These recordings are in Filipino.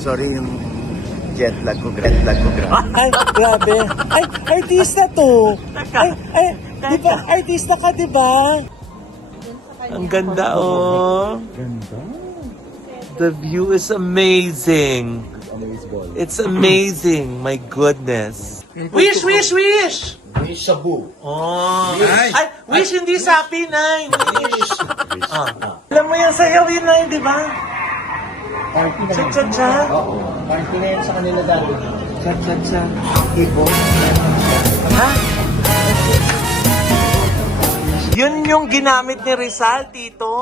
Sorry yung jet lag ko, grabe. Ay, grabe. Ay, artista to. Ay, di ba? Artista ka, di ba? Ang ganda, oh. Ganda. The view is amazing. It's amazing. My goodness. Wish, wish, wish! Wish Shabu. Oh. Ay, wish hindi sapi, Nay. Wish. Alam mo yung sayaw yun, Nay, di ba? Cha-cha-cha. Oo. Party na yan sa kanila dati. Cha-cha-cha. Ibo. Ha? Yun yung ginamit ni Rizal, Tito.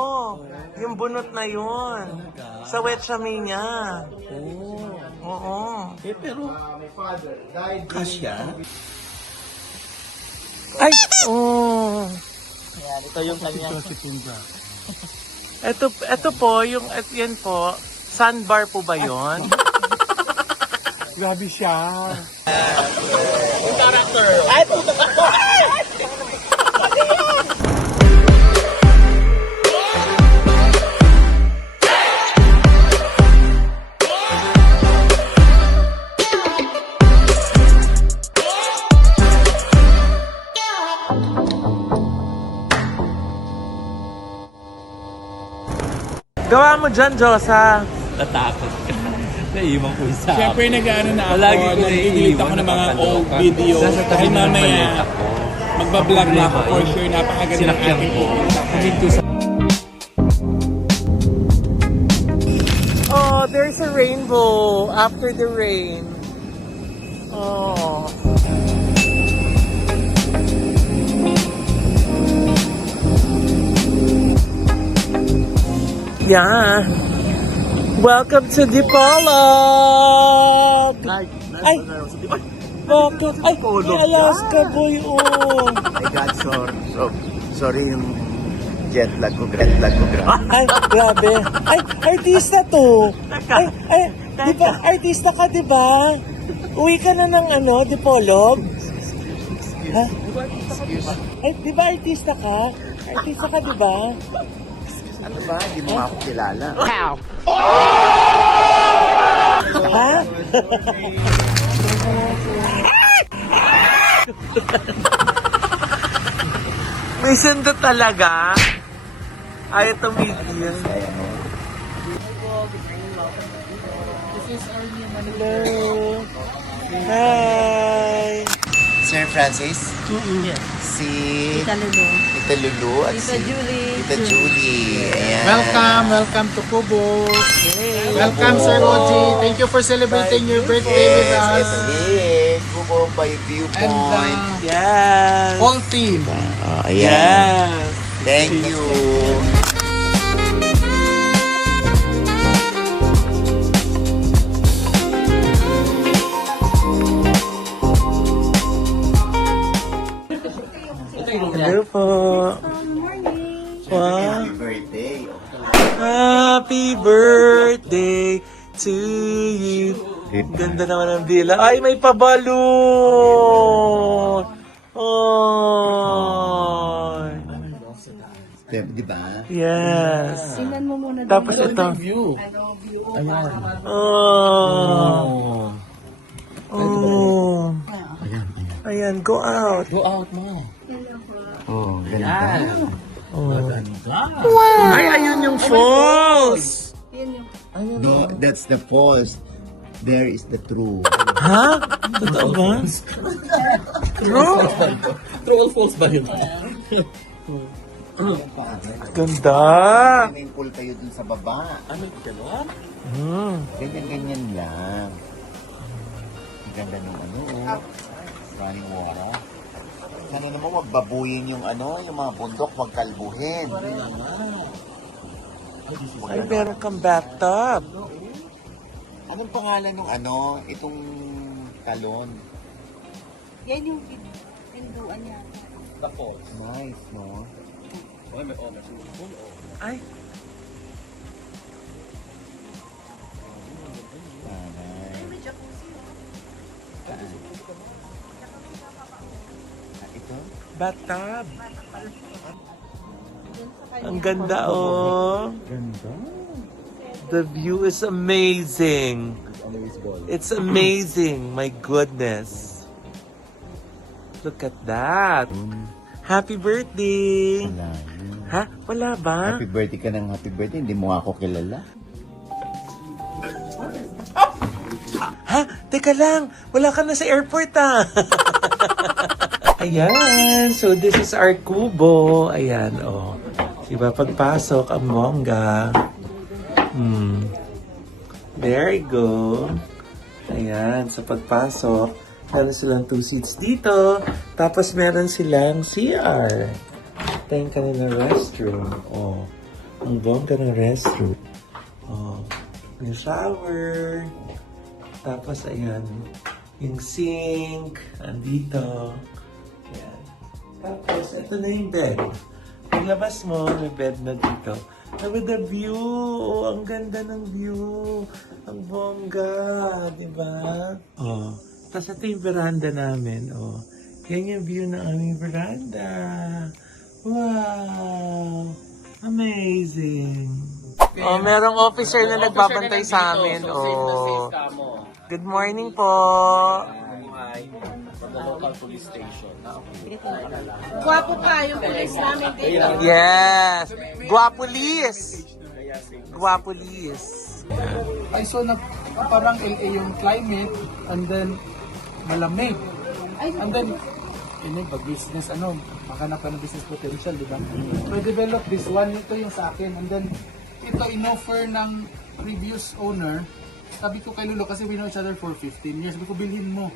Yung bunot na yun. Sa Wetchamay niya. Oo. Pero, kasya. Ay! Oh. Yan, ito yung kanya. Ito po, yung, yan po, sandbar po ba yun? Grabe siya. Yung character. Ay, puto ka po! Gawa mo dyan, Josa. Natakot ka. Naiiwan ko isa. Siyempre nag-ano na ako, Palagi ko nag-delete ako ng mga old video. Dahil mamaya, magbablog na ako for sure, napakaganda ng Sinakyan aking ko. video sa Oh, there's a rainbow after the rain. Oh. Yeah. Welcome to Dipolog! Ay! Bakit? Ay, may Alaska boy, oh! My God, sorry yung jet lag ko, grabe. Ay, grabe. Ay, artista to. Ay, di ba? Artista ka, di ba? Uwi ka na ng Dipolog? Ha? Ay, di ba artista ka? Artista ka, di ba? Ano ba? Hindi mo ako kilala. Ha? May sundot talaga? Ayaw tumigil. Hello. Hi. Sir Francis? Si Tita Lulu. Tita Lulu at Tita si Julie. Tita Julie. Ayan. welcome to Kubo. Welcome Sir Oji. Thank you for celebrating your birthday with Yes, us. yes. Kubo by Viewpoint. And Yes. whole team. Ayan. Yes. Thank you. Hello po. Wow. Happy birthday. Happy birthday to you. Ganda naman ng dila. Ay, may pabalon. Oh. Di ba? Yes. Tingnan mo muna doon. Tapos ito. Oh. Oh. Ayan, go out. Go out mo. Oh, ganda. Ay, ayun yung falls. No, that's the false. There is the true. Ha? Totoo ba? True? True or false ba yun? Ganda. Swimming pool kayo dun sa baba. Ano yung gano'n? Ganyan lang. Ang ganda nung running water. Sana naman magbabuyin yung yung mga bundok, wag kalbuhin. Ay, meron kang bathtub. Anong pangalan nung itong talon? Yan yung pinduan niya. The false. Nice, no? Oy, may oras. Ay, Ito? bathtub. Ang ganda, oh. Ganda. The view is amazing. It's amazing. My goodness. Look at that. Happy birthday. Wala yun. Ha? Wala ba? Happy birthday ka ng happy birthday. Hindi mo ako kilala. Ha? Teka lang. Wala ka na sa airport Ayan. So this is our kubo. Ayan, oh. Diba pagpasok, ang bongga. There you go. Ayan, sa pagpasok, meron silang 2 seats dito. Tapos meron silang CR. Ito yung kanilang restroom. Oh, ang bongga ng restroom. Oh, yung shower. Tapos ayan, yung sink, andito. Ayan. Tapos, ito na yung bed. Paglabas mo, may bed na dito. Na with the view. Oh, ang ganda ng view. Ang bongga, di ba? Oh. Tapos ito yung veranda namin. Oh. Yan yung view ng aming veranda. Wow! Amazing! Oh, merong officer na nagbabantay sa amin. Oh. Good morning po. From the local police station. Gwapo ka yung police namin dito. Yes! Guapulis! Guapulis. Ay, so parang LA yung climate, and then malamig. And then, ini business, makanap ka ng business potential, di ba? So, develop this one, ito yung sa akin. And then, ito in-offer ng previous owner. Sabi ko kay Lolo, kasi we know each other for 15 years. Sabi ko, bilhin mo.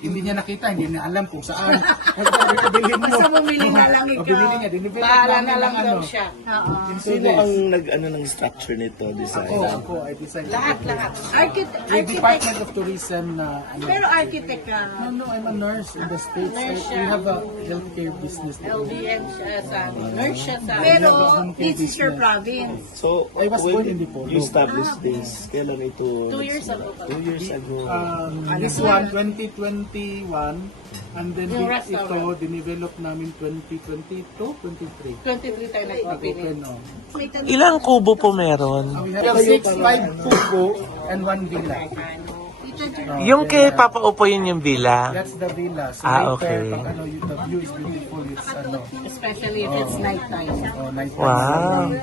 Hindi niya nakita, hindi niya alam kung saan. Sabi ko, bilhin mo. Basta bumili na lang ikaw. Bilhin niya, dinivelop Bahala namin na lang ng daw siya. Sino ang nag-ano ng structure nito? Design? Ako, I decided. Lahat. With Architect. Department of Tourism na Pero architect ka. No, I'm a nurse in the States. Nurse We siya. have a healthcare business. LBN siya sa nurse siya sa. Pero, this is your province. So, I was born in Dipolog. you established this, kailan ito? 2 years ago. 2 years ago. This one, 2021. And then Yung ito, restaurant. dinevelop namin 2022, 23. 23 tayo nagpapili. Open, no. Ilang kubo po meron? We have 5 kubo and 1 villa. Yung kay Papa Upo yun yung villa? That's the villa. So Ah, later, okay. pag the view is beautiful, it's Especially if it's nighttime. night Wow. time.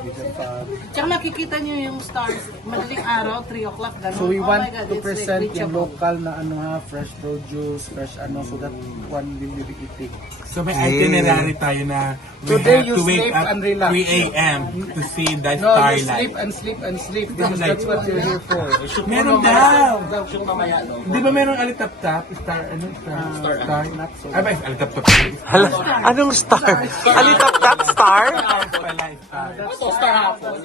Tsaka makikita niyo yung stars. Madaling araw, 3 o'clock. Ganun. So we Oh want my God, to it's present like yung reachable. local na fresh produce, fresh so that one will be eating. So may itinerary tayo na we Today have you to wake sleep up and relax. 3 a.m. to see the No, you starlight. sleep and sleep and sleep because that's what you're here for. Meron daw! Shoot mamaya, no? Di ba meron alitap-tap? Star, star? Not so. Ay ba, alitap-tap. Hala, anong star? Alitap-tap star? So, star hapon.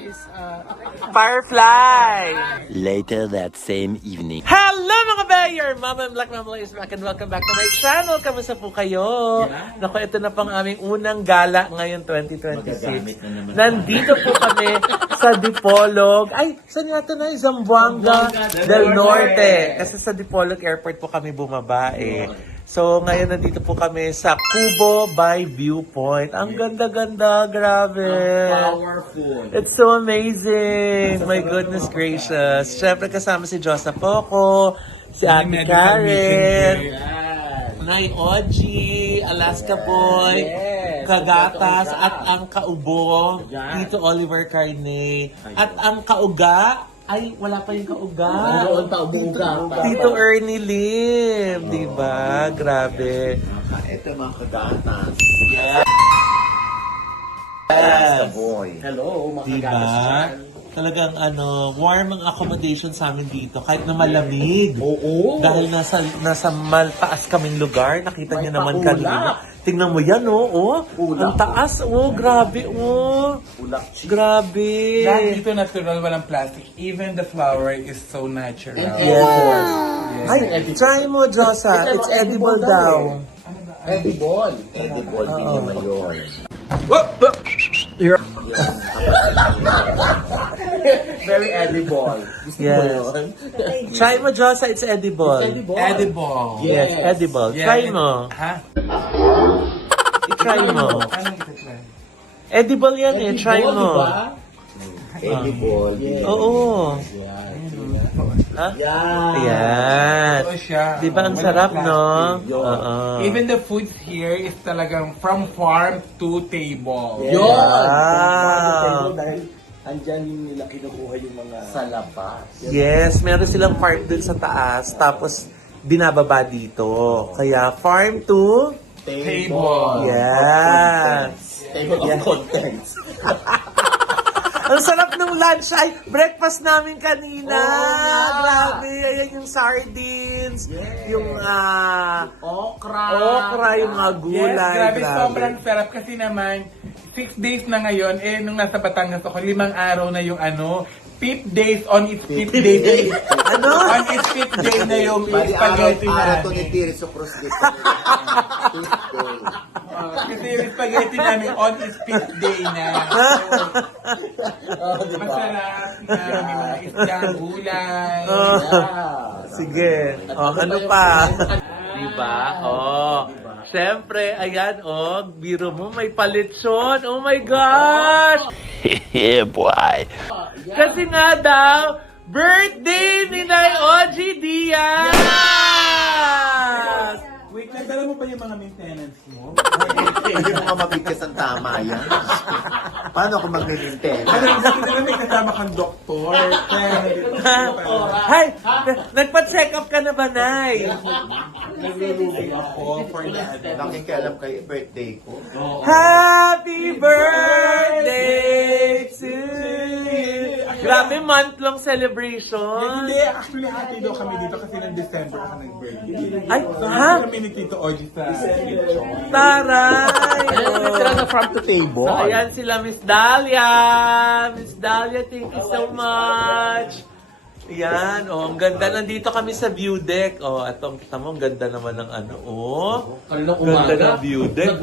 Firefly! Later that same evening. Hello mga bayer! Mama and Black Mama is back and welcome back to my channel. Kamusta po kayo? Naku, ito na pang aming unang gala ngayon 2026. Nandito po kami sa Dipolog. Ay, saan nga ito na? Zamboanga del Norte. Kasi sa Dipolog Airport po kami bumaba eh. So, ngayon nandito po kami sa Kubo by Viewpoint. Ang ganda-ganda, grabe. Powerful. It's so amazing. My goodness gracious. Siyempre kasama si Josa Poco, si Ate medical Karen, mission Nay Oji, Alaska Boy, Yes. Kagatas, at ang Kaubo, Tito Oliver Carne, at ang Kauga, ay, wala pa yung Kauga. Mayroon pa, umuga pa. Tito Ernie Lim, di ba? Grabe. Ito mga kagatas. Yes. Boy. Hello, mga Diba? kagatas dyan. Talagang warm ang accommodation sa amin dito kahit na malamig. Oo. Dahil nasa maltaas kaming lugar, nakita May niyo naman paulak. kanina. Tingnan mo yan, oh. Ang taas, grabe, Ulak. Grabe. Lahat dito natural, walang plastic. Even the flower is so natural. Yes. Ay, try mo, Josa. It's edible daw. Edible. Edible din naman yun. Very edible. Gusto mo Yes. yun? Try mo, Josa. It's edible. Edible. Edible. Yes, edible. Yeah, Try mo. Ha? I-try mo. Anong ito? Edible yan eh. Try Edible, mo. diba? Edible. Oo. Yeah. Ha? Yan. Ayan. Ito siya. Di ba ang Walang sarap, no? plastic. Oo. Even the foods here is talagang from farm to table. Yun! Wow. Dahil andyan yung nila kinukuha yung mga sa labas. Yes, meron silang part dun sa taas, tapos binababa dito. Kaya farm to... Table. Yes. Table of contents. Ang sarap ng lunch ay breakfast namin kanina. Grabe, ayan yung sardines, yung okra, yung mga gulay. Yes, grabe, sobrang sarap kasi naman 6 days na ngayon, nung nasa Batangas ako, 5 araw na yung 5th days on its 5th day. Ano? On its 5th day na yung Bali, spaghetti araw to ni namin. Tiri sa Cruz dito. Kasi yung spaghetti namin on its 5th day na. Masarap na may mga isdang gulay. Sige. Ano pa? Diba? Siyempre, ayan, biro mo, may palitson. Oh my gosh! Yeah, boy. Kasi nga daw, birthday ni Nay Ogie Diaz! Wait, nagdala mo ba yung mga maintenance mo? Hindi mo nga mabigkas ang tama yan. Paano ako mag-maintain? Kasi may kasama kang doktor. Hay! Nagpa-check up ka na ba, Nay? Nag-rubing ako for the Nakikialam kayo, birthday ko. Happy birthday to you! Grabe, month-long celebration. Hindi, actually happy daw kami dito kasi ng December ako nag-birthday. Ay, So, ha? kami ni Tito Ogie sa kitchen. Taray! Sila from the table. So, ayan sila, Miss Dahlia. Miss Dahlia, thank you so much. Ayan, ang ganda. Nandito kami sa view deck. Atong kita mo, ang ganda naman ng Kanina Ganda ng view deck,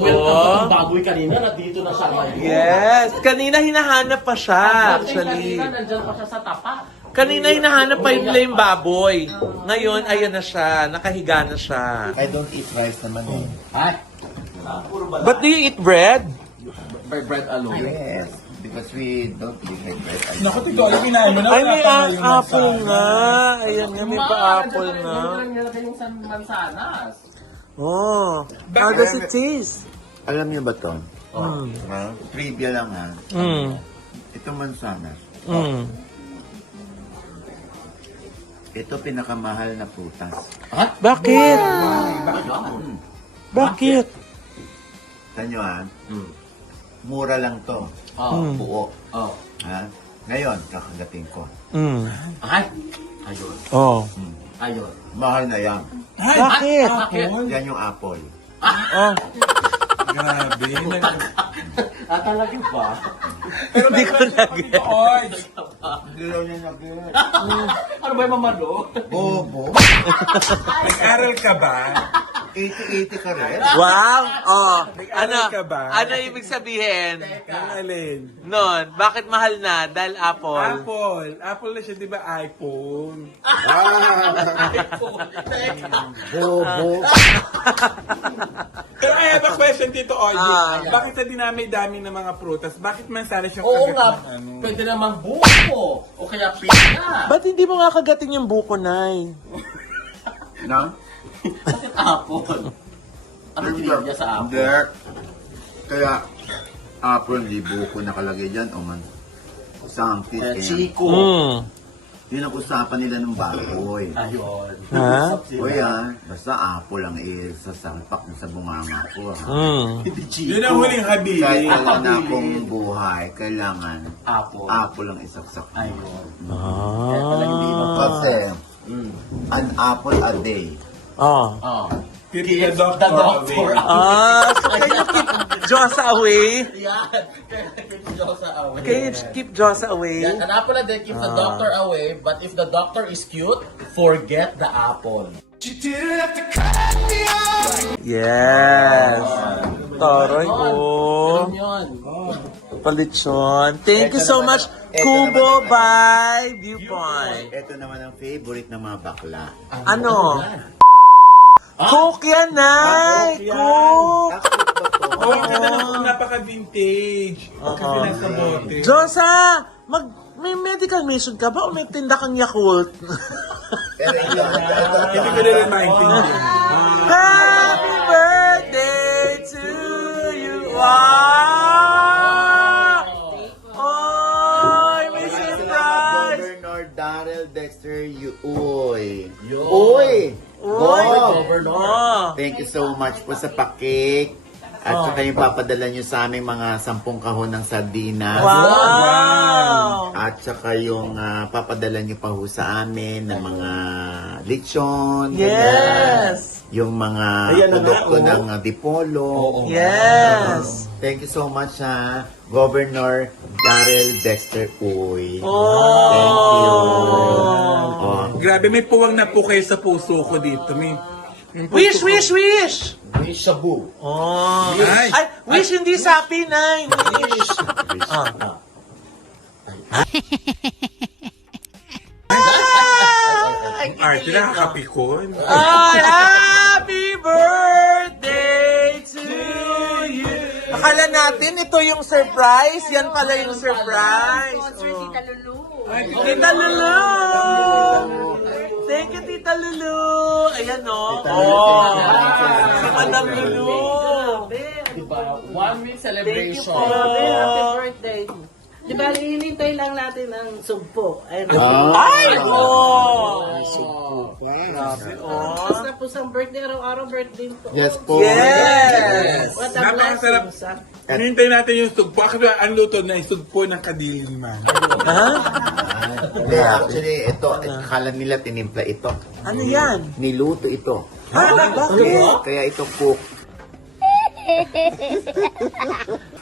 baboy kanina, nandito na siya ngayon. Yes! Kanina hinahanap pa siya, actually. Nandyan pa siya sa tapa. Kanina hinahanap pa nila yung baboy. Ngayon, ayan na siya. Nakahiga na siya. I don't eat rice naman eh. Ay, But do you eat bread? bread alone. Yes, because we don't eat bread. Naku, Tito Ogie, kinain mo na. Ay, may wala pa nga yung apple mansanas. nga. Ayan nga, may pa-apple na. Nilagay yung mansanas. Oh, how does it taste? Alam niyo ba to? Trivia lang ha. Ito mansanas. Ito pinakamahal na prutas. Bakit? Bakit? Tanyo ha? Mura lang to. Buo. Ha? Ngayon, kakagating ko. Ay, ayun. Oh. Ayun. Mahal na yan. Bakit? Yan yung apple. Oh. Grabe. Talaga ba? Pero may question ako, Tito Ogie. Hindi daw niya nag-get. Ano ba yung mamalo? Bobo. Nag-aral ka ba? 80-80 ka rin. Wow! Oh, Nag-aral ka ba? Ano ibig sabihin? Ang alin? Nun, bakit mahal na? Dahil apple. Apple. Apple na siya, di ba? iPhone. Bobo. Pero I have a question, Tito Ogie. Bakit sa dinami-dami ng mga prutas, bakit mansanas yung Oo kagat nga, ng ano? pwede namang buko. O kaya pizza. Ba't hindi mo nga kagatin yung buko, Nay? No? Apple. Ano niya sa apple? Hindi. Kaya, apple, hindi buko nakalagay dyan. O man, sangkit. Kaya Kaya, Chico. yun ang usapan nila ng baboy. Ayun. Ha? O yan, basta apple ang isasalpak sa bunganga ko. Ha? Hindi Chico. Yun ang huling Kahit habili. wala na akong buhay, kailangan Apple. apple ang isaksak ko. Ayun. Ah. Kasi, an apple a day. Oh. Oh. Keep The the doctor doctor. So can you keep Josa away? Yan. Kaya keep Josa away. Can you keep Josa away? Yan, an apple a day keeps the doctor away, but if the doctor is cute, forget the apple. Yes. Taray ko. Ganun yun. Palitsyon. Thank you so much, Kubo by Viewpoint. Ito naman ang favorite ng mga bakla. Ano? Coke yan, Nay! Coke! Oh, ang ganda ng napaka-vintage. Kasi nasa bote. Josa! May medical mission ka ba o may tinda kang Yakult? Pero ito, Hindi ko na rin maintindihan. Happy birthday to you. Wow! Oh, may surprise! Governor Daryl Dexter Uy. Yun. Uy! Uy! Go! Oh. Thank you so much po sa pa-cake. At saka yung papadala nyo sa aming mga 10 kahon ng sardinas. Wow! At saka yung papadala nyo pa ho sa amin ng mga lechon. Yes! Yung mga produkto ng Dipolo. Yes! Thank you so much, Governor Daryl Dexter Uy. Oh! Thank you. Oh. Grabe, may puwang na po kayo sa puso ko dito. Wish, wish, wish! May shabu. Oh. Ay. Ay, wish hindi sapi, Nay. Wish. Ang arte nakakapikon. Ay, happy birthday to you. Akala natin ito yung surprise. Yan pala yung surprise. Oh. Tita Lulu. Thank you, Tita Lulu. Ayan, no? Oh. Si Madam Lulu. Diba? 1 week Thank celebration. you po. Happy birthday. Di ba, hinintay lang natin ang sugpo. Ayun. Ay! Oh! Tapos tapos ang birthday, araw-araw birthday po. Yes po. Yes! What a Napakasarap. blessing. Hinintay natin yung sugpo. Actually, ang luto na yung sugpo ng kadiliman. Ha? Hindi, actually, ito, akala nila tinimpla ito. Ano yan? Niluto ito. Ha? Bakit? Kaya ito cook.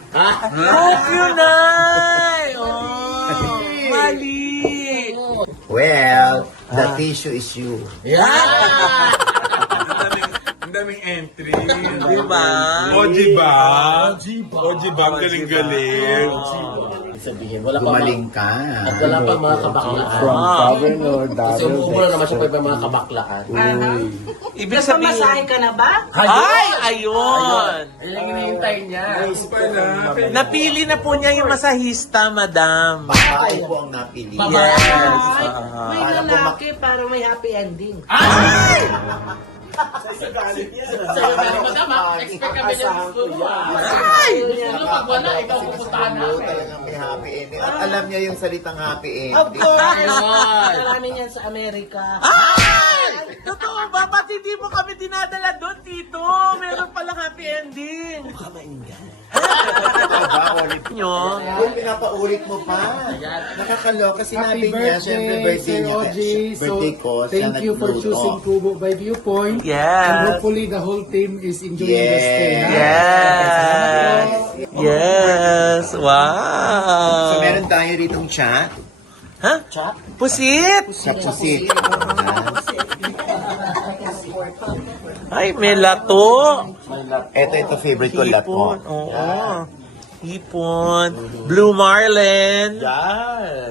Cook yun, Nay! Oh, mali! Well, the tissue is you. Ang daming entry. Diba? Ojiba. Ojiba. Ang galing-galing. Sabihin, wala pa Gumaling ka. At wala pa mga kabaklaan. Governor Kasi umuubo na naman siya pa yung mga kabaklaan. Ibig sabihin... Nagpamasahe ka na ba? Ay! Ayun! Ayun ang hinihintay niya. Napili na po niya yung masahista, madam. Babae po ang napili. Yes! May lalaki para may happy ending. Sa'yo ba naman tama? Expect kami niya gusto mo. Ano pag wala, ikaw pupuntahan namin. Talagang may happy ending. At alam niya yung salitang happy Of ending. course! Marami niyan sa Amerika. Ay! Totoo ba? Ba't hindi mo kami dinadala doon, Tito? Meron palang happy ending. Nyo? Kung pinapaulit mo pa. Nakakaloka. Sinabi niya, syempre birthday niya. Birthday ko. siya Thank you for nagluto. choosing Kubo by Viewpoint. And Yes. hopefully the whole team is enjoying the stay. ha? Yes. Yes. Wow. So meron tayo ritong chat. Ha? Pusit? Sa pusit. Ay, may lato. Ito favorite ko, lato. Hipon. Oo. Hipon. Blue marlin.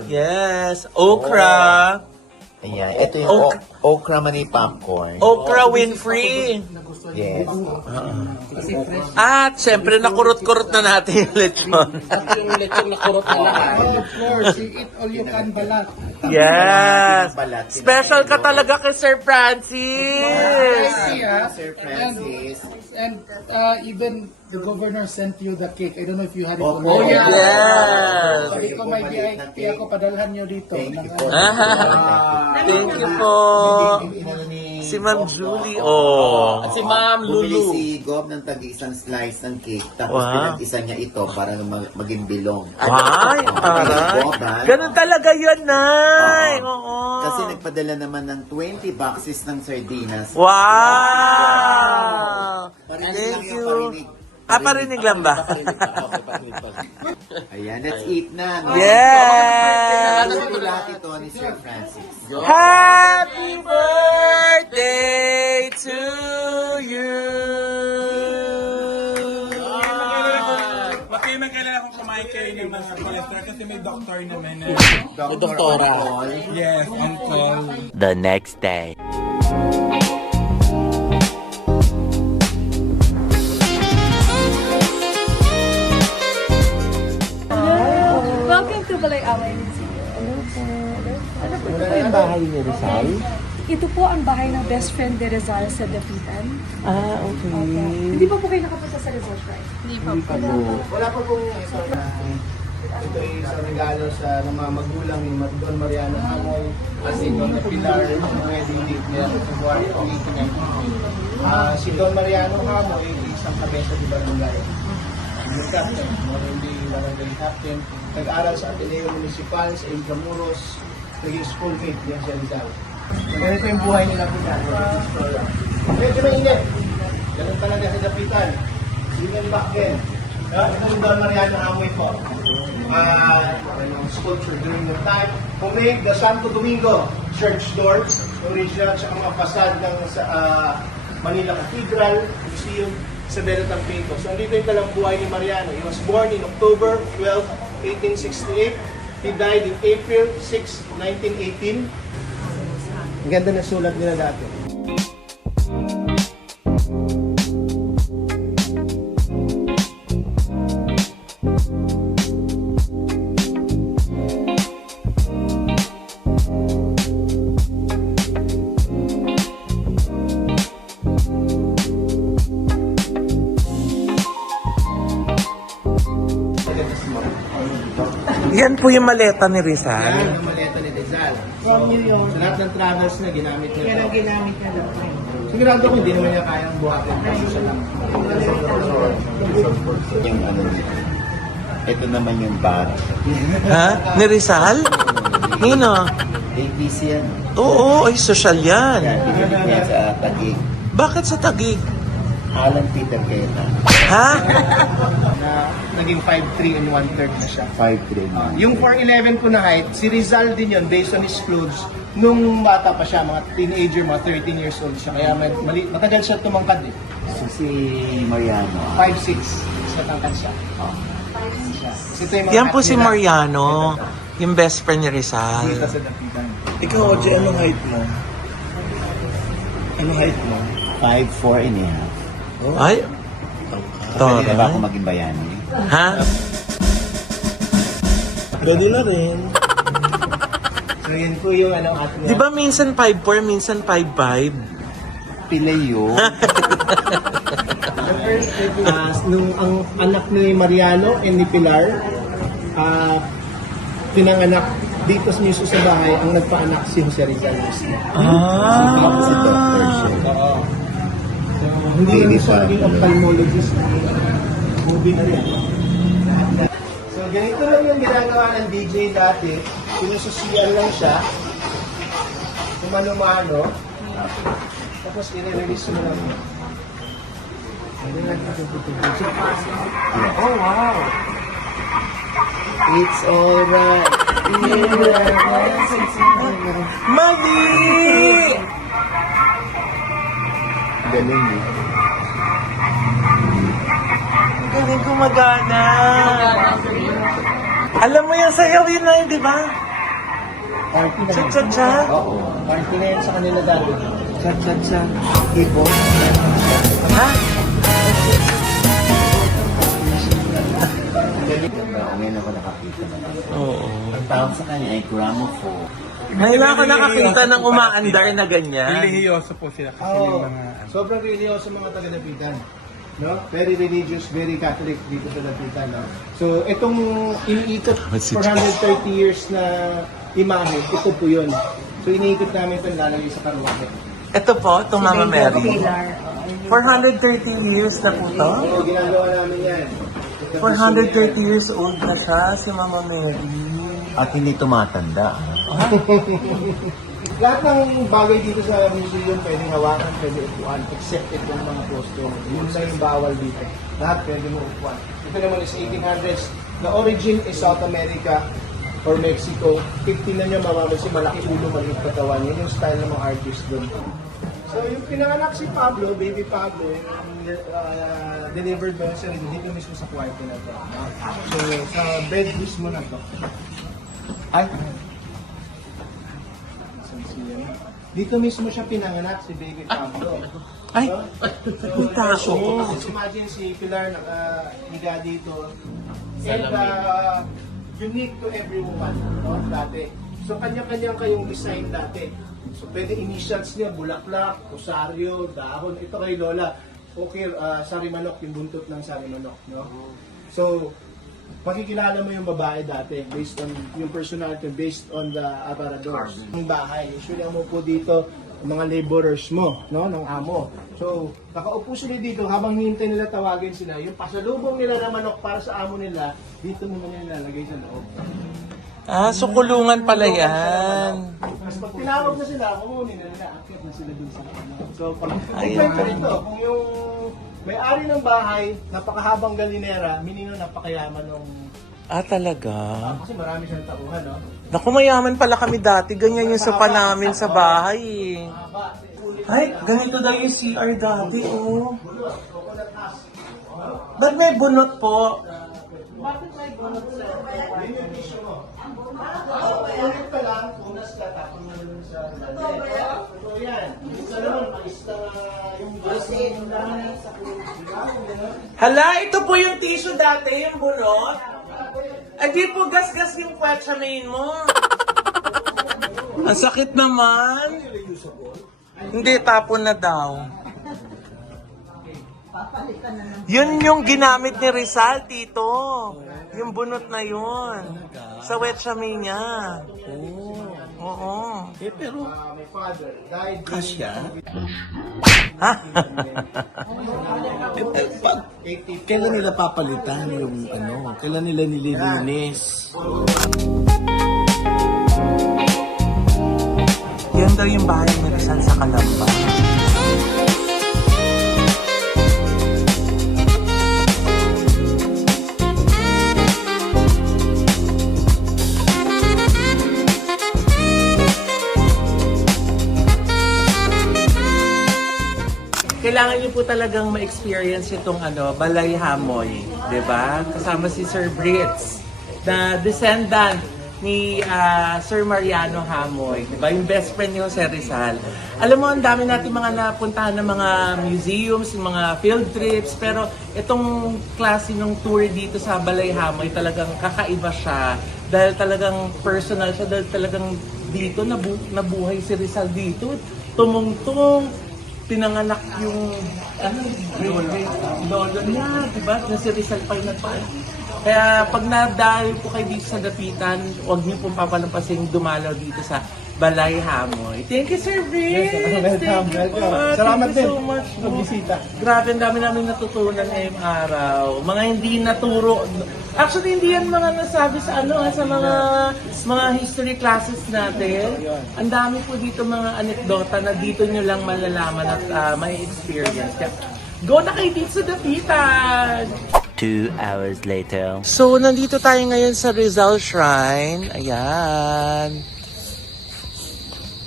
Yes. Okra. Ayan. Ito yung okra mani popcorn. Okra Winfrey. Yes. At syempre nakurot-kurot na natin yung lechon. Yung lechong nakurot na lahat. Of course, you eat all you can balat. Yes. Special ka talaga kay Sir Francis. Yeah. Sir Francis. And even the governor sent you the cake. I don't know if you had it Oh, already. Yes. Sabi ko, may VIP ako, padalhan nyo dito. Thank you po. Thank you po. Si Ma'am Julie. Oh. At si Ma'am Bumili Lulu. si Gob ng tag-isang slice ng cake. Tapos Wow. pinag-isa niya ito para maging bilong. Ay, aray. Ganun talaga yun, Nay. Oo. Kasi nagpadala naman ng 20 boxes ng sardinas. Wow! Parinig lang Thank yung you. parinig. Parinig lang ba? Ayan, let's eat na. No? Yes! Ito lahat ito ni Sir Francis. Happy birthday to you! Bakit mag-alala kung kumain kayo ng mga cholesterol kasi may doktor naman na. May doktora. Yes, on call. The next day. Welcome to Balay Away Museum. Ano yung bahay ni Rizal? Ito po ang bahay ng best friend ni Rizal sa Dapitan. Ah, okay. Hindi pa po kayo nakapunta sa Rizal Drive? Wala pa pong ito na ito ay isang regalo sa mga magulang ni Don Mariano Hamoy kasi Don Pilar ng wedding date nila sa February 1893. Si Don Mariano Hamoy ay isang kabesa di barangay. Yung captain, hindi barangay captain, nag-aral sa Ateneo Municipal sa Intramuros, naging schoolmate niya sa Rizal. Ganito yung buhay nila po dyan. Medyo mainit. Ganun talaga sa Dapitan. Even back then. Ito yung Don Mariano Hamoy po. Sculpture during the time. Who made the Santo Domingo church door, original, sa mga fasad ng Manila Cathedral, Museum, sa Benetang Pinto. So, dito yung talambuhay ni Mariano. He was born in October 12, 1868. He died in April 6, 1918. Ang ganda na sulat nila dati. Yan po yung maleta ni Rizal. Yan ang maleta ni Rizal. From New York. Sa lahat ng travels na ginamit niya. Yan ang ginamit niya daw. Sigurado ko hindi naman niya kayang buhatin. Kasi siya lang. Yung ano dito. Ito naman yung bag. Ha? Ni Rizal? Nino? ABC yan. Oo, ay social yan. Yan, binibig niya sa Taguig. Bakit sa Taguig? Alan Peter Queta. Ha? Na naging 5'3 and 1/3 na siya. 5'3". Yung 4'11 po na height, si Rizal din yun based on his clothes. Nung bata pa siya, mga teenager, mga 13 years old siya. Kaya matagal siya tumangkad eh. So si Mariano. 5'6", mas matangkad siya. Ito yung mga Yan po hat si nila. Mariano, yung best friend ni Rizal. Dito sa Dapitan. Ikaw, Oje, anong height mo? Anong height mo? 5'4" and a half. Ay, Pwede na ba ako maging bayani? ha? Pwede na rin. So yun po yung ano, hat niya. Di ba minsan 5'4", minsan 5'5"? Pila yun. Nung ang anak ni Mariano and ni Pilar, pinanganak dito mismo sa bahay, ang nagpaanak si Jose Rizal mismo. Si Dr. siya. Oo. So, hindi rin siya naging ophthalmologist. Movie na rin. So, ganito lang yung ginagawa ng DJ dati. Sinususiyan lang siya. Kumano-mano. Tapos i-release mo lang. Oh, wow. It's alright. Mali! Galing eh. Ang galing gumagana. Alam mo yung sayaw yun na yun, di ba? Party na. Cha-cha-cha. Oo. Party na yun sa kanila dati. Cha-cha-cha. Ibo. Ha? Ngayon ako nakakita na. Oo. Ang tawag sa kanya ay gramophone. Ngayon ako nakakita ng umaandar na ganyan. Religyoso po sila kasi Oo. yung mga... Sobrang religyoso mga taga-Dapitan. No? Very religious, very Catholic dito sa Dapitan. No? So, itong iniikot 430 years na imahe, ito po yun. So, iniikot namin ito nilalagay sa karuwake. Ito po, itong Mama Mary. 430 years na po to? Oo, ginagawa namin yan. 430 years old na siya, si Mama Mary. At hindi tumatanda. Lahat ng bagay dito sa museum pwedeng hawakan, pwede upuan, except itong mga costume. Yun na yung bawal dito. Lahat pwede mo upuan. Ito naman is 1800s. The origin is South America or Mexico. 15 na nyo mamamansin, malaki ulo, maliit katawan. Yun yung style ng mga artist doon. So yung pinanganak si Pablo, baby Pablo, delivered ba yun sa dito mismo sa kwarto na to. So sa bed mismo na to. Ay! Dito mismo siya pinanganak si baby Pablo. Ay, So, imagine si Pilar nakahiga dito. And unique to every woman, no? Dati. So, kanya-kanyang kayong design dati. So pwede initials niya, bulaklak, rosaryo, dahon. Ito kay Lola, okay, sari manok, yung buntot ng sari manok. No? So, makikilala mo yung babae dati based on yung personality, based on the aparadors. Ang bahay, usually ang upo dito, ang mga laborers mo, no, ng amo. So, nakaupo sila dito habang hintay nila tawagin sila. Yung pasalubong nila na manok para sa amo nila, dito mo nila nilalagay sa loob. Ah, so kulungan pala yan. Tapos pag tinawag na sila, kukunin na nila, akit na sila dun sa ano. So, pag Ayan. depende rito, kung yung may-ari ng bahay, napakahabang galinera, minino napakayaman ng Ah, talaga? kasi marami siyang tauhan, no? Naku, mayaman pala kami dati. Ganyan yung sopa namin sa bahay eh. Ay, ganito daw yung CR dati, oh. Ba't may bunot po? Ulit ka lang, unas ka, tapos mo nun sa ito yan. Isa naman, maista yung basin Hala, ito po yung tissue dati, yung bunot. Ay, di po gas-gas yung kwetsamay mo. Ang sakit naman. Hindi, tapon na daw. Yun yung ginamit ni Rizal, tito. Yung bunot na yun. Sa wetsamay niya. Oo. my father died Kasya? 80. Kailan nila papalitan yung ano? Kailan nila nililinis? Yan daw yung bahay ni Rizal sa Calamba. Kailangan niyo po talagang ma-experience itong Balay Hamoy, 'di ba? Kasama si Sir Brits, na descendant ni Sir Mariano Hamoy, 'di ba? Yung best friend ni Jose Rizal. Alam mo, ang dami natin mga napuntahan ng mga museums, yung mga field trips, pero itong klase ng tour dito sa Balay Hamoy talagang kakaiba siya dahil talagang personal siya, dahil talagang dito nabuhay si Rizal dito. Tumungtong pinanganak yung lolo niya, diba? Na si Rizal pa yung nagpaan. Kaya pag nadayo po kayo dito sa Dapitan, huwag niyo pong papalampasin dumalaw dito sa Balay Hamoy. Thank you, Sir Vince! Welcome. Salamat Thank you din. so much. Pagbisita. Grabe, ang dami namin natutunan ngayong araw. Mga hindi naturo. Actually, hindi yan mga nasabi sa sa mga history classes natin. Ang dami po dito mga anekdota na dito nyo lang malalaman at may experience. Kaya, go na kayo dito sa Dapitan! 2 hours later. So, nandito tayo ngayon sa Rizal Shrine. Ayan.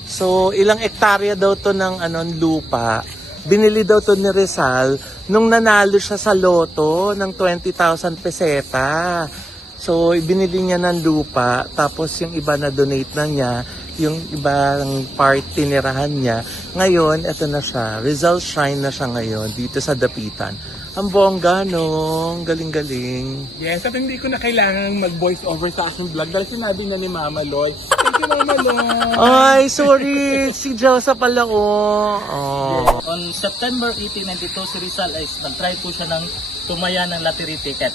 So, ilang ektarya daw to ng lupa. Binili daw to ni Rizal nung nanalo siya sa loto ng 20,000 peseta. So, binili niya ng lupa, tapos yung iba na donate na niya, yung ibang part tinirahan niya. Ngayon, eto na siya. Rizal Shrine na siya ngayon dito sa Dapitan. Ang bongga, no? Galing-galing. Yes, at hindi ko na kailangang mag-voice over sa aking vlog dahil sinabi na ni Mama Loy. Thank you, Mama Loy! Ay, sorry. Si Josa pala ko. Oh. On September 1892, si Rizal ay nag-try po siya ng tumaya ng lottery ticket.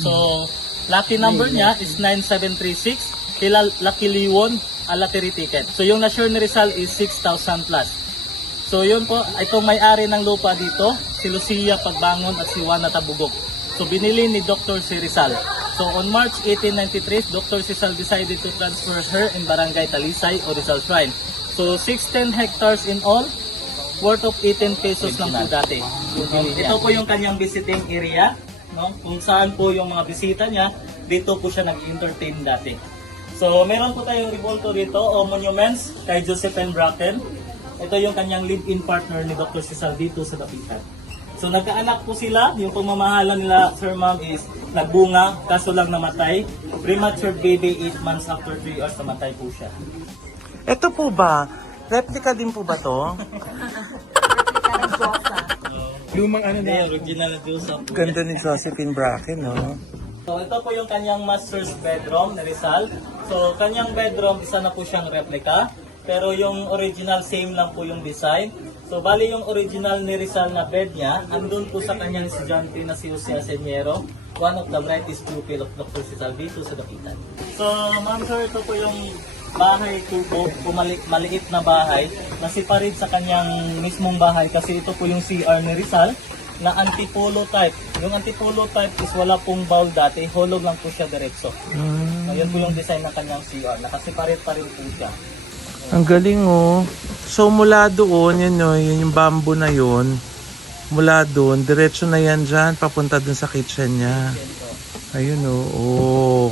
So, lucky number niya is 9736. Kila luckily won a lottery ticket. So, yung na-sure ni Rizal is 6,000 plus. So, yun po, itong may-ari ng lupa dito, si Lucia Pagbangon at si Juana Tabugok. So, binili ni Dr. si Rizal. So, on March 1893, Dr. Rizal decided to transfer her in Barangay Talisay o Rizal Shrine. So, 16 hectares in all, worth of 18 pesos lang po dati. Ito po yung kanyang visiting area, no? Kung saan po yung mga bisita niya, dito po siya nag-entertain dati. So, meron po tayong ibulto dito o monuments kay Josephine Bracken. Ito yung kanyang live-in partner ni Dr. Rizal dito sa Dapitan. So, nagkaanak po sila. Yung pamamahala nila, Sir Ma'am, is nagbunga, kaso lang namatay. Premature baby, 8 months after 3 hours, namatay po siya. Ito po ba? Replica din po ba to? Lumang Hindi, original na Joseph. Ganda ni Josephine Bracken, no? So, ito po yung kanyang master's bedroom ni Rizal. So, kanyang bedroom, isa na po siyang replica. pero yung original same lang po yung design. So bali yung original ni Rizal na bed niya, andun po sa kanyang estudyante na si Jose Aseñero, one of the brightest pupil of Dr. Rizal dito sa Dapitan. So ma'am sir, ito po yung bahay kubo, maliit na bahay na separate sa kanyang mismong bahay kasi ito po yung CR ni Rizal na antipolo type. Yung antipolo type is wala pong bowl dati, hollow lang po siya diretso. So, yun po yung design ng kanyang CR, nakaseparate pa rin po siya. Ang galing oh. So mula doon, yun o, yun yung bamboo na yun. Mula doon, diretso na yan dyan, papunta dun sa kitchen niya. Ayun oh, oh.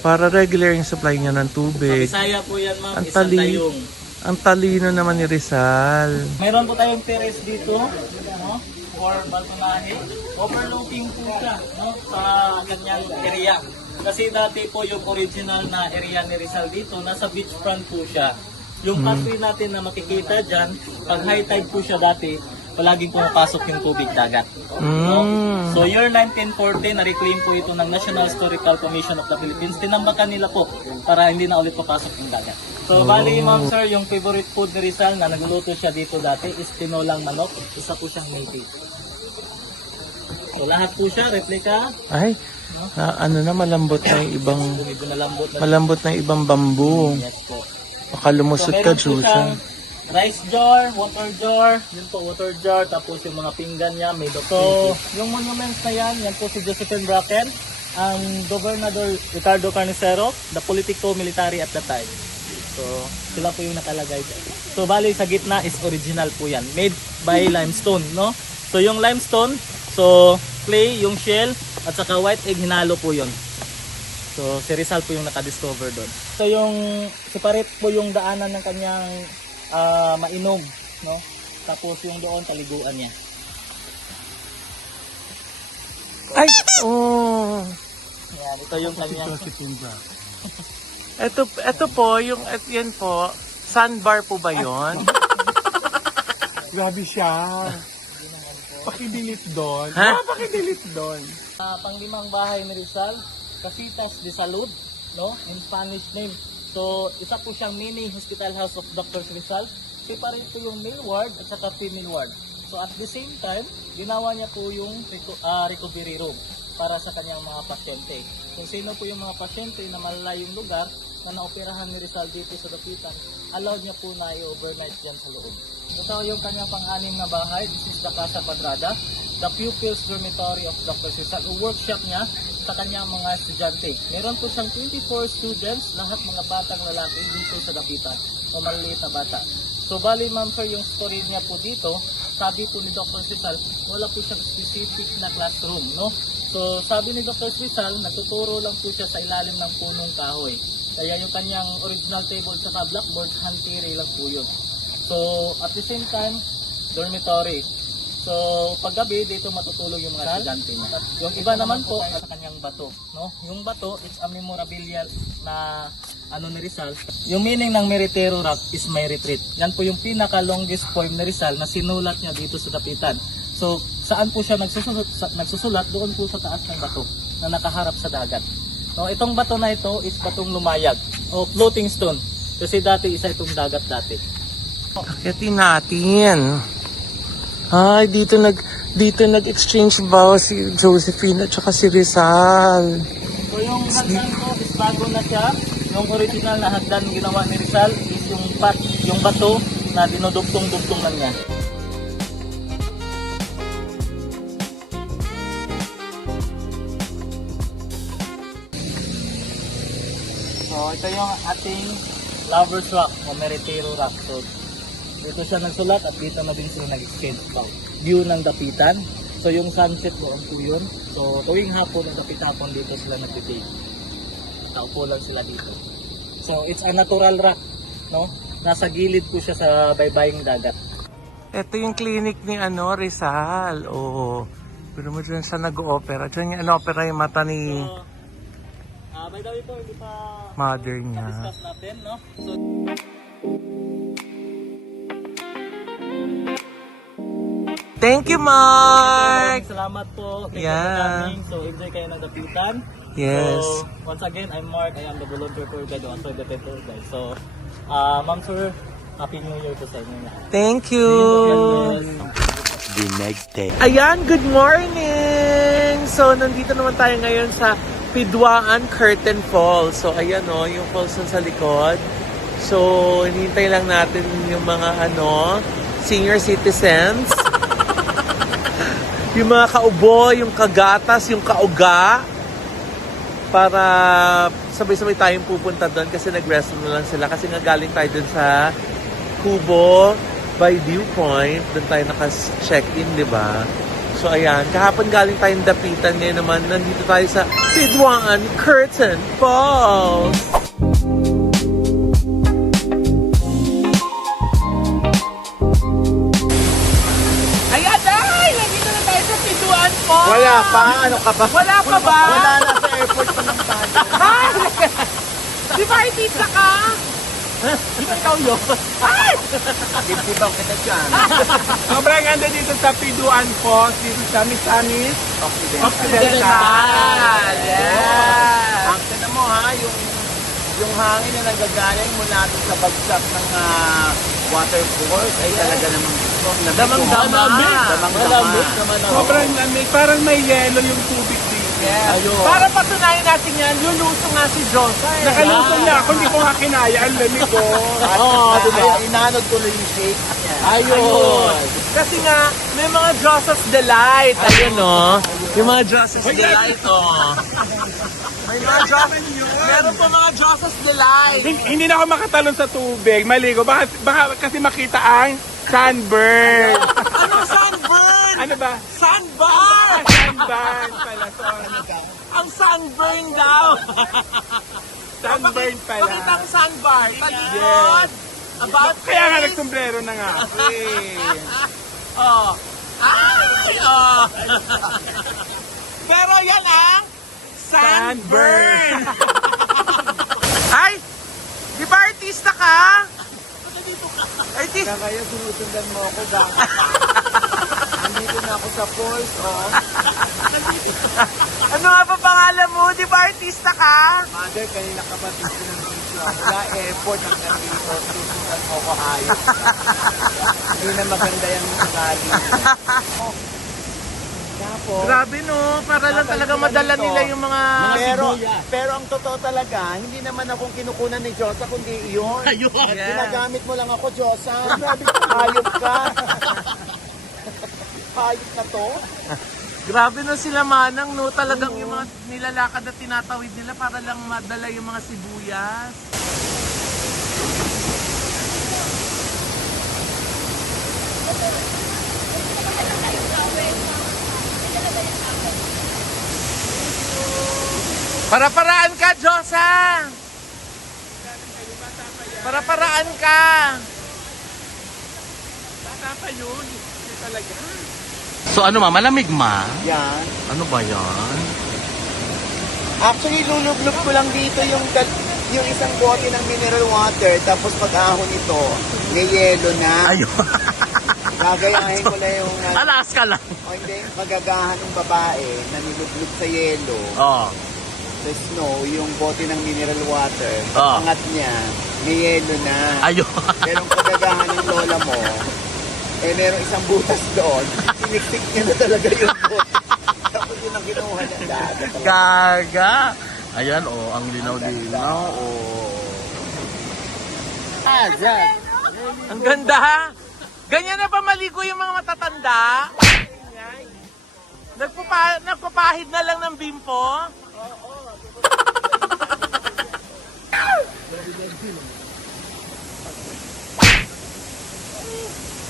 Para regular yung supply niya ng Sa tubig. Bisaya po yan ma'am, Ang isang tali- tayong. Ang talino naman ni Rizal. Mayroon po tayong terrace dito, no? For balkonahe. Overlooking po siya, no? Sa kanyang area. Kasi dati po yung original na area ni Rizal dito, nasa beachfront po siya. Yung pathway natin na makikita dyan, pag high tide po siya dati, palaging pumapasok yung tubig dagat. No? So year 1940, na-reclaim po ito ng National Historical Commission of the Philippines. Tinambakan nila po para hindi na ulit papasok yung dagat. So bali ma'am sir, yung favorite food ni Rizal na nagluluto siya dito dati is tinolang manok. Isa po siyang native. So lahat po siya, replica. Ay, ano na, malambot na yung ibang, Medyo nalambot na. malambot na yung ibang bamboo. Yes po. Baka lumusot ka, meron po siyang Jusa. rice jar, water jar, yun po water jar, tapos yung mga pinggan niya made of So, yung monuments na yan po si Josephine Bracken, ang Governor Ricardo Carnicero, the politico-military at the time. So, sila po yung nakalagay dyan. So, bali sa gitna is original po yan, made by limestone, no? So, yung limestone, so, clay, yung shell, at saka white egg, hinalo po yun. So, si Rizal po yung nakadiscover doon. So, yung separate po yung daanan ng kanyang mainom, no? Tapos yung doon, taliguan niya. Ay, oh. Yan, ito yung kanyang... Ito po, yung, yan po, sandbar po ba yun? Grabe siya. Pakidilit doon. Ha? Pakidilit doon. Panglimang bahay ni Rizal, Casitas de Salud, no? In Spanish name. So, isa po siyang mini hospital house of Dr. Rizal. Separate po yung male ward at saka female ward. So, at the same time, ginawa niya po yung recovery room para sa kanyang mga pasyente. Kung sino po yung mga pasyente na malalayong lugar na naoperahan ni Rizal dito sa Dapitan, allowed niya po na i-overnight dyan sa loob. Ito yung kanyang pang-anim na bahay. This is the Casa Quadrada, the pupils dormitory of Dr. Rizal, o workshop niya sa kanyang mga estudyante. Meron po siyang 24 students, lahat mga batang lalaki dito sa Dapitan, o maliliit na bata. So bali ma'am sir, yung story niya po dito, sabi po ni Dr. Rizal, wala po siyang specific na classroom, no? So sabi ni Dr. Rizal, nagtuturo lang po siya sa ilalim ng punong kahoy. Kaya yung kanyang original table sa blackboard, hand carry lang po yun. So at the same time, dormitory. So paggabi dito matutulog yung mga estudyante niya. Yung iba naman po at kanyang bato, no? Yung bato, it's a memorabilia na ni Rizal. Yung meaning ng Meritero Rock is my retreat. Yan po yung pinaka longest poem ni Rizal na sinulat niya dito sa Dapitan. So saan po siya nagsusulat? Doon po sa taas ng bato na nakaharap sa dagat. No, itong bato na ito is batong lumayag o floating stone. Kasi dati isa itong dagat dati. Akyatin natin. Ay, dito nag-exchange vow si Josephine at saka si Rizal. So yung hagdan ko is bago na siya. Yung original na hagdan ginawa ni Rizal is yung bato na dinudugtong-dugtong lang niya. So ito yung ating Lover's Rock o Meritero Rock. So dito siya nagsulat at dito na din sila nag-exchange vow. View ng Dapitan. So yung sunset doon po yun. So tuwing hapon ng Dapit-hapon dito sila nag-take. Naupo lang sila dito. So it's a natural rock, no? Nasa gilid po siya sa baybaying dagat. Ito yung clinic ni Rizal. Oh. Pero mo dyan siya nag-opera. Dyan yung opera yung mata ni So, by the way po, hindi pa mother niya. discuss natin, no? So, Thank you, Mark! salamat po. Thank you Yeah. for coming. So enjoy kayo ng Dapitan. Yes. So once again, I'm Mark. I am the volunteer tour guide on the tour guide. So, ma'am sir, Happy New Year po sa inyo lahat. Thank you. The next day. Ayan, good morning! So, nandito naman tayo ngayon sa Pidwaan Curtain Falls. So, ayan o, yung falls sa likod. So, hinihintay lang natin yung mga senior citizens. Yung mga kaubo, yung kagatas, yung kauga. Para sabay-sabay tayong pupunta doon kasi nag-rest na lang sila. Kasi nga galing tayo doon sa Kubo by Viewpoint. Doon tayo naka-check-in, di ba? So, ayan. Kahapon galing tayong Dapitan. Ngayon naman, nandito tayo sa Pidwaan Curtain Falls. Ayan, ay! Nandito na tayo sa Pidwaan Falls. Wala pa, ano ka ba? Wala pa ba? Wala na sa airport pa ng tayo. Di ba artista ka? Di ba ikaw yun? Ay! Dibdibang kita dyan. Sobrang ganda dito sa Pidwaan Falls, dito sa Misamis Occidental. Yes! Ang tignan mo ha, yung hangin na nagagaling mula doon sa bagsak ng waterfalls ay talaga namang Damang-dama. Sobrang lamig, parang may yelo yung tubig dito. Para patunayan natin yan, luluso nga si Josa. Nakalusong na ako, hindi ko nga kinaya, ang lamig ko. Inanod ko na yung shake. Ayun. Kasi nga, may mga Josa's Delight. Ayun, yung mga Josa's Delight, May mga Josa's, meron po mga Josa's Delight. Hindi na ako makatalon sa tubig, maligo. Baka kasi makita ang sunburn. Anong sunburn? Ano ba? Sunburn! Sunburn pala. Ang sunburn daw. Sunburn pala. Pakita ang sunburn. Talikod. About Kaya nga face. nagsombrero na nga ako eh. Ay! Pero yan ang sunburn. Ay! Di ba artista ka? Artista? Kaya sinusundan mo ako ba? Andito na ako sa falls, Ano nga ba pangalan mo? Di ba artista ka? Mother, kanina ka ba dito ng video? Wala airport ang nandito. Susundan mo ko hayop. Hindi na maganda yung ugali. Tapos, Grabe no, para lang talaga madala nila yung mga pero ang totoo talaga, hindi naman akong kinukunan ni Josa, kundi iyon. Ginagamit mo lang ako, Josa. Grabe ka, hayop ka. Hayop na to. Grabe no sila manang no, talagang yung mga nilalakad at tinatawid nila para lang madala yung mga sibuyas. Para-paraan ka, Josa! Para-paraan ka! Bata pa yun. Hindi talaga. So ano malamig ma? Yan. Ano ba yan? Actually, lulublog ko lang dito yung isang bote ng mineral water, tapos pag-ahon ito, may yelo na. Ayun. Gagayahin ko na yung Alaska lang. hindi, magagahan ng babae na nilublog sa yelo, Oh. sa snow, yung bote ng mineral water. Ah. Angat niya, may yelo na. Ayun. Pero ang kagagahan ng lola mo, merong isang butas doon, siniktik niya na talaga yung bote. Tapos yun ang kinuha niya dagat. Gaga. Ayan ang linaw-linaw Ang ganda ha? Ganyan na ba maligo yung mga matatanda? Nagpapahid na lang ng bimpo?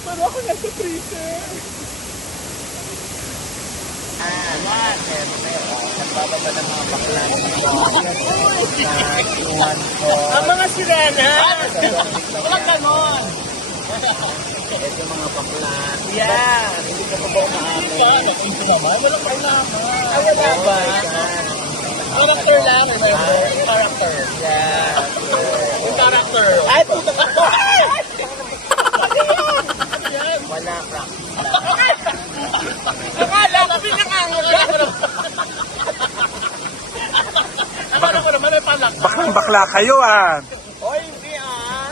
Pero ako nasa freezer. Nagbababa ng mga bakla. Ang mga sirena! Walang ganon! Ito mga bakla. Yeah! Hindi ka pa ba umaamon? Wala pa naman. Wala ba? Character lang, remember? Character. Yeah. Yung character. Ay, puto ka to! Wala, practice lang. Akala ko pinangangagat! Akala ko naman ay palak. Baklang bakla kayo ah. Oy, hindi ah!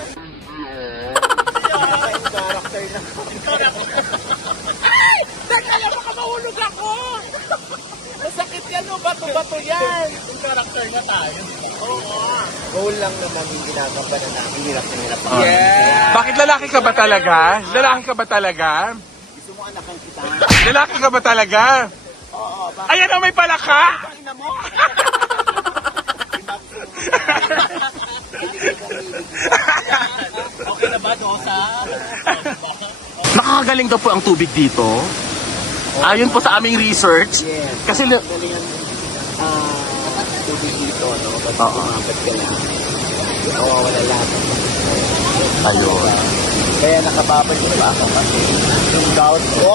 Ay! Teka lang, baka mahulog ako! Masakit yan, no? Bato-bato yan! Yung character na tayo. Goal lang naman yung ginagampanan namin. Hirap na hirap. Yeah! Bakit lalaki ka ba talaga? Lalaki ka ba talaga? Gusto mo anak ang kita? Lalaki ka ba talaga? Oo, bakit? Ayan na, may palaka! Ina mo? Okay na ba doon sa... Nakakagaling daw po ang tubig dito. Ayon po sa aming research. Yes. Kasi Galingan tubig dito, no? Basta kumapit ka lang. Nawawala lahat. ayun. Kaya nakababad ko pa ako kasi yung gout ko.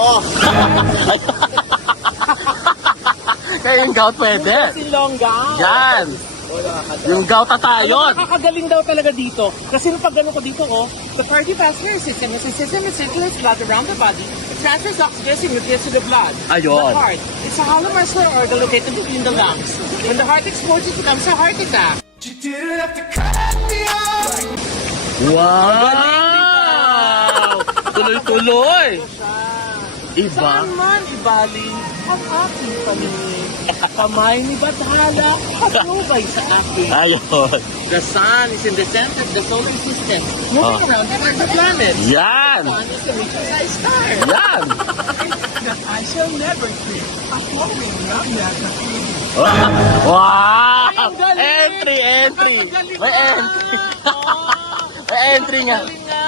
Kaya yung gout pwede. Silong gout. Yan. Yung gout na tayo. Nakakagaling daw talaga dito. Kasi nung pag gano'n ko dito, the cardiovascular system is a system that circulates blood around the body. It transfers oxygen and nutrients to the blood. Ayun. The heart. It's a hollow muscular organ located between the lungs. When the heart explodes, it becomes a heart attack. Wow! Tuloy-tuloy. Iba. Saan man ibaling ang aking paningin. Kamay ni Bathala, patnubay sa akin. Ayun. The sun is in the center of the solar system, moving around the planets. Yan. One is a medium-sized star. Yan. That I shall never see. A floating around that. Wow! Ay, ang galing! Entry, entry. Ang galing May nga! entry. Oh, May entry nga. galing nga.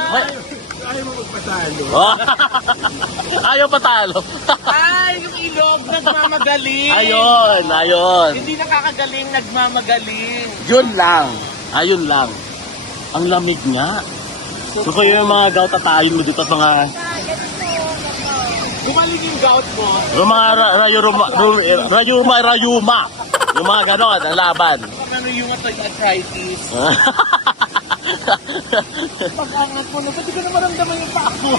Ayaw mo magpatalo. Ayaw patalo. Ay, yung ilog, nagmamagaling. Ayun, ayun. Hindi nakakagaling, nagmamagaling. Yun lang. Ayun lang. Ang lamig nga. So kung yung mga gout tatayin mo dito at mga Gumaling yung gout mo. yung mga rayuma. Yung mga ganon, ang laban. Ano yung arthritis? Pag-angat mo na, pati ko na maramdaman yung paa mo.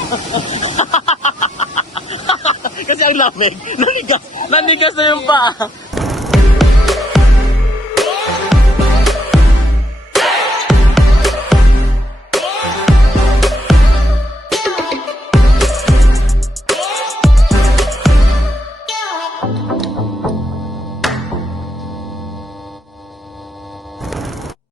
Kasi ang lamig. Nanigas na yung paa.